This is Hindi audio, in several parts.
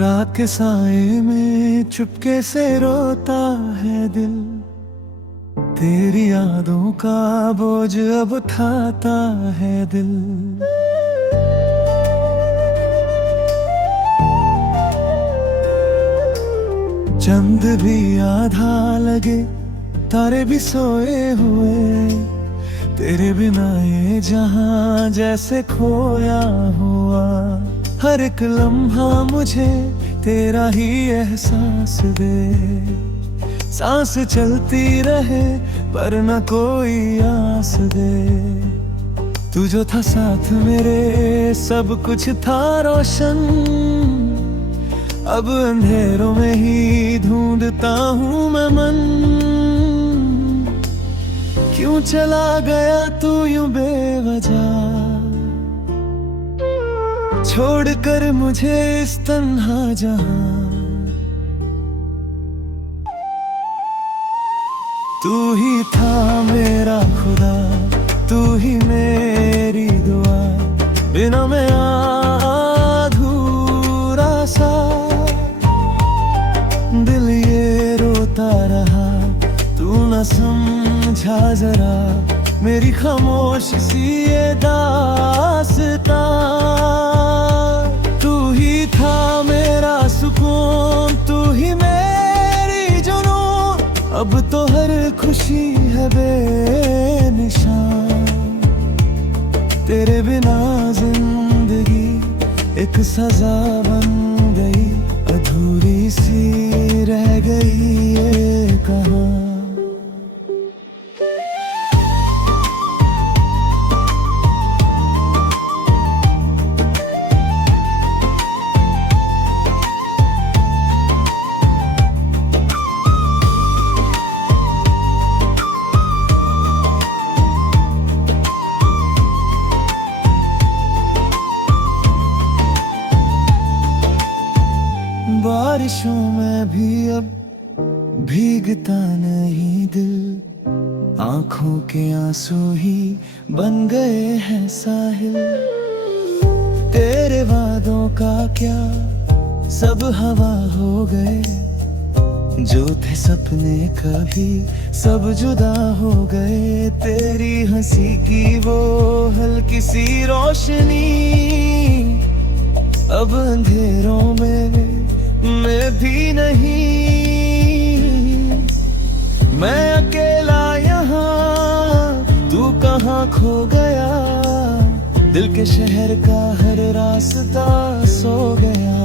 रात के साए में चुपके से रोता है दिल, तेरी यादों का बोझ अब उठाता है दिल। चंद भी आधा लगे, तारे भी सोए हुए, तेरे बिना ये जहां जैसे खोया हुआ। हर एक लम्हा मुझे तेरा ही एहसास दे, सांस चलती रहे पर न कोई आस दे। तू जो था साथ मेरे सब कुछ था रोशन, अब अंधेरों में ही ढूंढता हूँ मैं मन। क्यों चला गया तू यूं बेवजह, छोड़कर मुझे इस तन्हा जहां। तू ही था मेरा खुदा, तू ही मेरी दुआ, बिना मैं अधूरा सा। दिल ये रोता रहा, तू न समझा जरा मेरी खामोश सी ये दास्तां। तू ही था मेरा सुकून, तू ही मेरी जुनून, अब तो हर खुशी है बेनिशान। तेरे बिना जिंदगी एक सजा बन गई, अधूरी सी रह गई ये कहां। बारिशों में भी अब भीगता नहीं दिल, आंखों के आंसू ही बन गए हैं साहिल। तेरे वादों का क्या सब हवा हो गए, जो थे सपने कभी सब जुदा हो गए। तेरी हंसी की वो हल्की सी रोशनी अब अंधेरों में मैं भी नहीं। मैं अकेला यहाँ, तू कहाँ खो गया, दिल के शहर का हर रास्ता सो गया।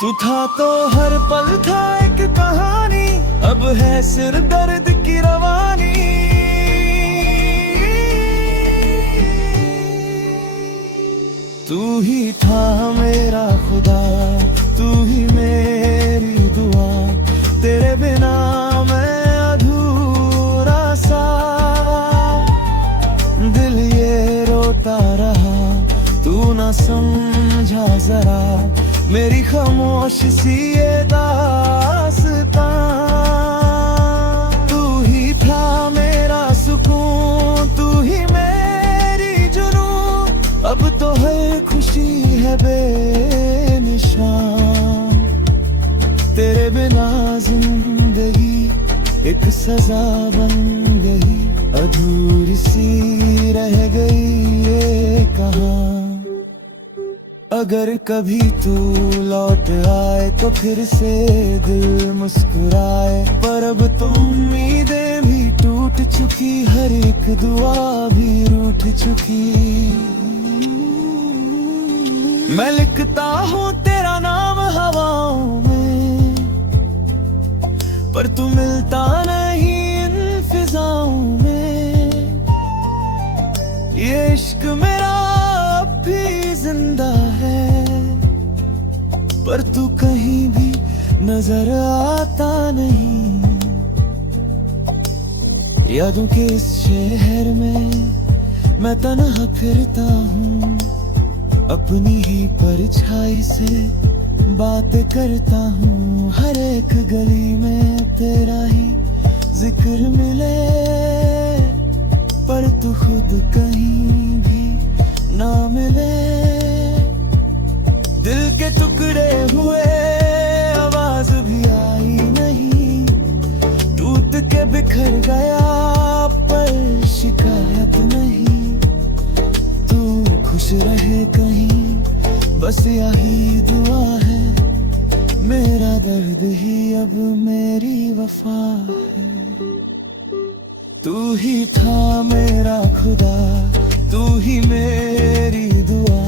तू था तो हर पल था एक कहानी, अब है सिर दर्द की रवानी। तू ही था मेरा खुदा, तू ही मेरी दुआ, तेरे बिना मैं अधूरा सा। दिल ये रोता रहा, तू ना समझा जरा मेरी खामोश सी ये दास्तां। तू ही था मेरा सुकून, तू ही मेरी जुनून, अब तो हर खुशी है बेनिशान। तेरे बिना जिंदगी एक सजा बन गई, अधूरी सी रह गई ये कहां। अगर कभी तू लौट आए तो फिर से दिल मुस्कुराए, पर अब तो उम्मीदें भी टूट चुकी, हर एक दुआ भी रूठ चुकी। मैं लिखता हूँ तेरा नाम हवाओं में, पर तू मिलता नहीं इन फिजाओं में। ये इश्क मेरा अब भी जिंदा है, पर तू कहीं भी नजर आता नहीं। यादों के इस शहर में मैं तन्हा फिरता हूँ, अपनी ही परछाई से बात करता हूँ। हर एक गली में तेरा ही जिक्र मिले, पर तू खुद कहीं भी ना मिले। दिल के टुकड़े हुए, आवाज भी आई नहीं, टूट के बिखर गया पर शिकायत नहीं। तू खुश रहे कहीं, बस यही दुआ है, मेरा दर्द ही अब मेरी वफा है। तू ही था मेरा खुदा, तू ही मेरी दुआ,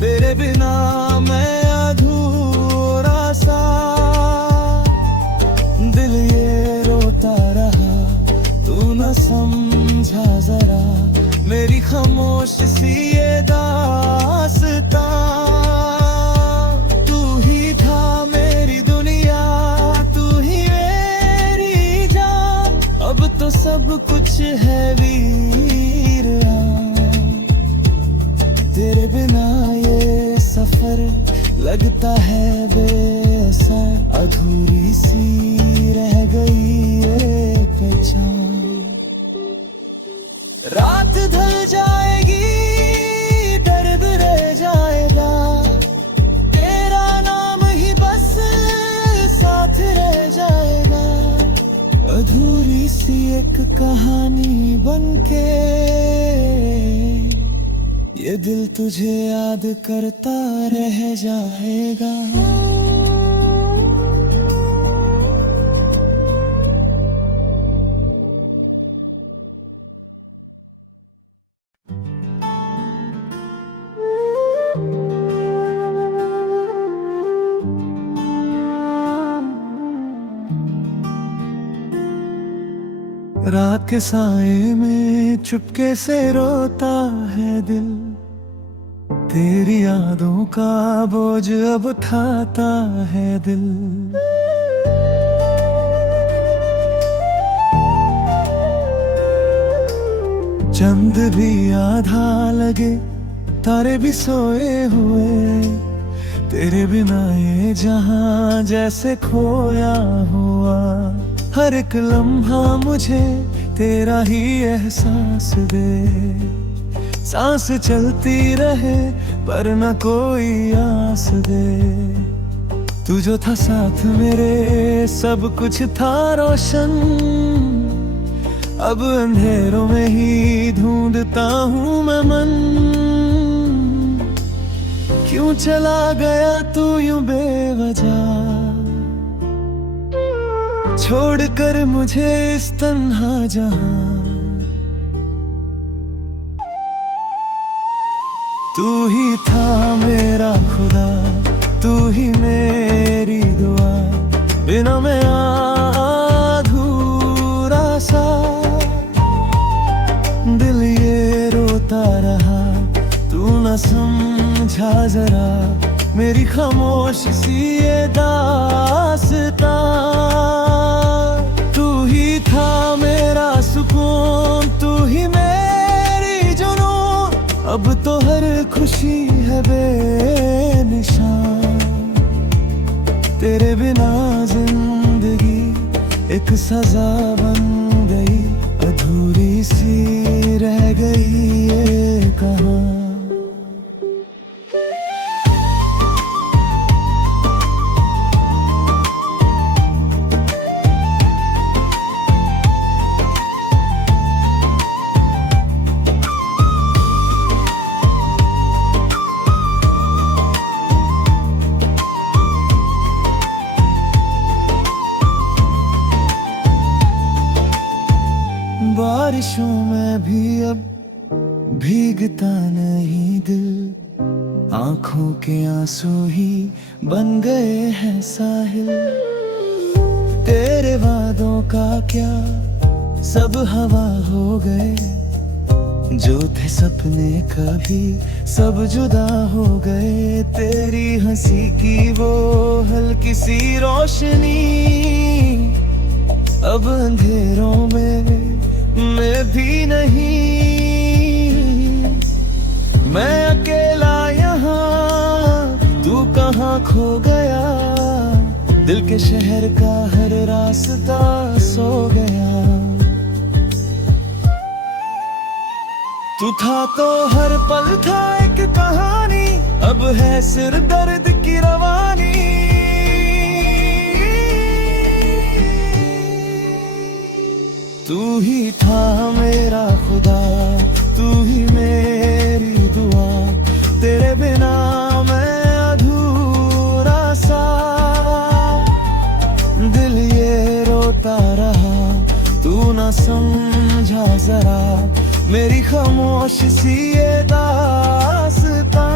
तेरे बिना मैं अधूरा सा। दिल ये रोता रहा, तू न समझा जरा, मेरी खामोश सी ये दास्तां। तू ही था मेरी दुनिया, तू ही मेरी जान, अब तो सब कुछ है वीरान। तेरे बिना ये सफर लगता है बेअसर, अधूरी सी रह गई ये पहचान। रात ढल जाएगी, दर्द रह जाएगा, तेरा नाम ही बस साथ रह जाएगा। अधूरी सी एक कहानी बनके ये दिल तुझे याद करता रह जाएगा। रात के साए में चुपके से रोता है दिल, तेरी यादों का बोझ अब उठाता है दिल। चंद भी आधा लगे, तारे भी सोए हुए, तेरे बिना ये जहां जैसे खोया हुआ। हर एक लम्हा मुझे तेरा ही एहसास दे, सांस चलती रहे पर न कोई आस दे। तू जो था साथ मेरे, सब कुछ था रोशन, अब अंधेरों में ही ढूंढता हूँ मैं मन। क्यों चला गया तू यूं बेवजह, छोड़ कर मुझे इस तन्हा जहां। तू ही था मेरा खुदा, तू ही मेरी दुआ, बिना मैं अधूरा सा। दिल ये रोता रहा, तू न समझा जरा, मेरी खामोश सी ये दास्तां। तू ही था मेरा सुकून, तू ही मेरी जुनून, अब तो हर खुशी है बेनिशान। तेरे बिना जिंदगी एक सजा बन गई, अधूरी सी रह गई ये कहानी। बारिशों में भी अब भीगता नहीं दिल, आंखों के आंसू ही बन गए हैं साहिल। तेरे वादों का क्या सब हवा हो गए, जो थे सपने कभी सब जुदा हो गए। तेरी हंसी की वो हल्की सी रोशनी अब अंधेरों में मैं भी नहीं। मैं अकेला यहाँ, तू कहाँ खो गया, दिल के शहर का हर रास्ता सो गया। तू था तो हर पल था एक कहानी, अब है सिर दर्द की रवानी। तू ही था मेरा खुदा, तू ही मेरी दुआ, तेरे बिना मैं अधूरा सा। दिल ये रोता रहा, तू ना समझा जरा मेरी खामोश सी ये दास्तां।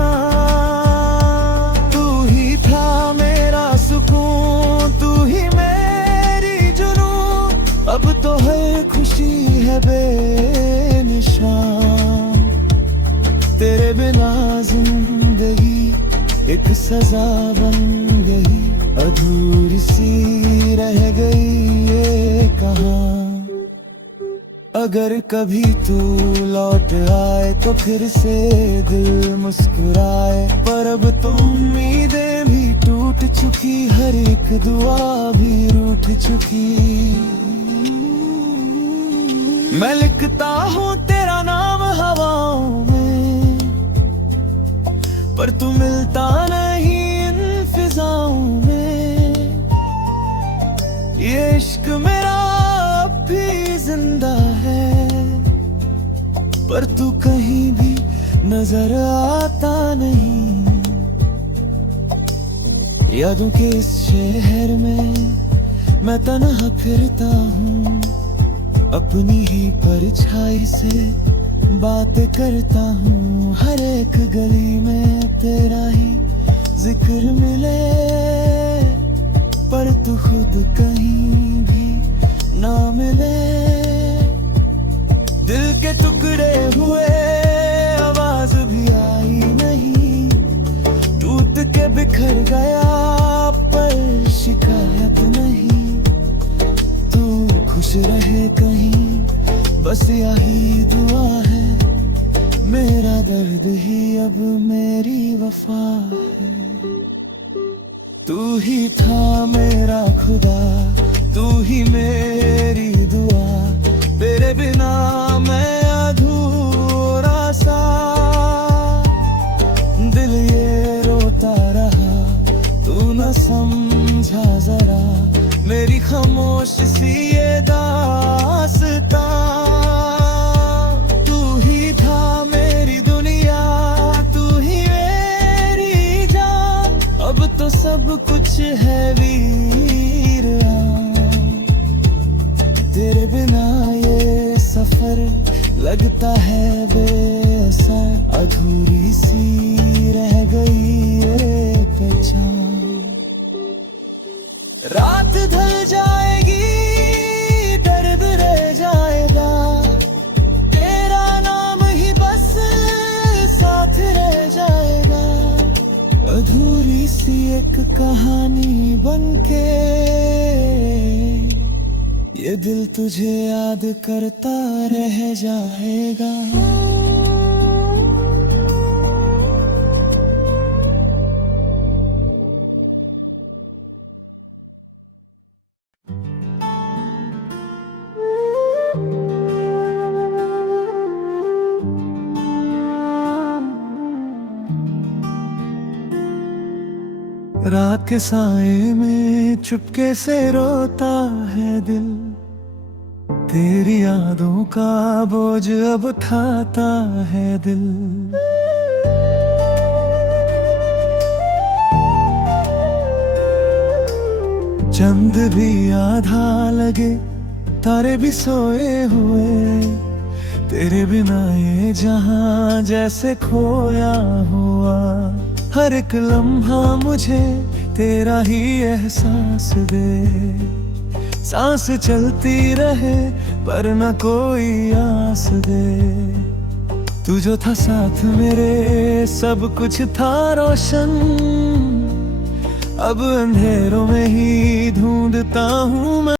तू ही था मेरा सुकून, तू ही मेरी जुनून, अब तो हर खुशी है बेनिशान। तेरे बिना जिंदगी एक सजा बन गई, अधूरी सी रह गई ये कहां। अगर कभी तू लौट आए तो फिर से दिल मुस्कुराए, पर अब तो उम्मीदें भी टूट चुकी, हर एक दुआ भी रूठ चुकी। मैं लिखता हूँ तेरा नाम हवाओं में, पर तू मिलता नहीं इन फिजाओं में। ये इश्क मेरा अब भी जिंदा है, पर तू कहीं भी नजर आता नहीं। यादों के इस शहर में मैं तन्हा फिरता हूँ, अपनी ही परछाई से बातें करता हूँ। हर एक गली में तेरा ही जिक्र मिले, पर तू खुद कहीं भी ना मिले। दिल के टुकड़े हुए आवाज भी आई नहीं, टूट के बिखर गया पर शिकायत नहीं। तू खुश रहे कहीं, बस यही दुआ है। मेरा दर्द ही अब मेरी वफा है। तू ही था मेरा खुदा, तू ही मेरी दुआ, तेरे बिना मैं अधूरा सा। दिल ये रोता रहा, तू न समझा जरा मेरी खामोश सी ये दास्तां। तू ही था मेरी दुनिया, तू ही मेरी जान, अब तो सब कुछ है वीरान। तेरे बिना ये सफर लगता है बेअसर, अधूरी सी रह गई ये पहचान। रात ढल जाएगी, दर्द रह जाएगा, तेरा नाम ही बस साथ रह जाएगा। अधूरी सी एक कहानी बनके ये दिल तुझे याद करता रह जाएगा। रात के साए में चुपके से रोता है दिल, तेरी यादों का बोझ अब उठाता है दिल। चंद भी आधा लगे, तारे भी सोए हुए, तेरे बिना ये जहां जैसे खोया हुआ। हर एक लम्हा मुझे तेरा ही एहसास दे, सांस चलती रहे पर न कोई आस दे। तू जो था साथ मेरे सब कुछ था रोशन, अब अंधेरों में ही ढूंढता हूँ मैं।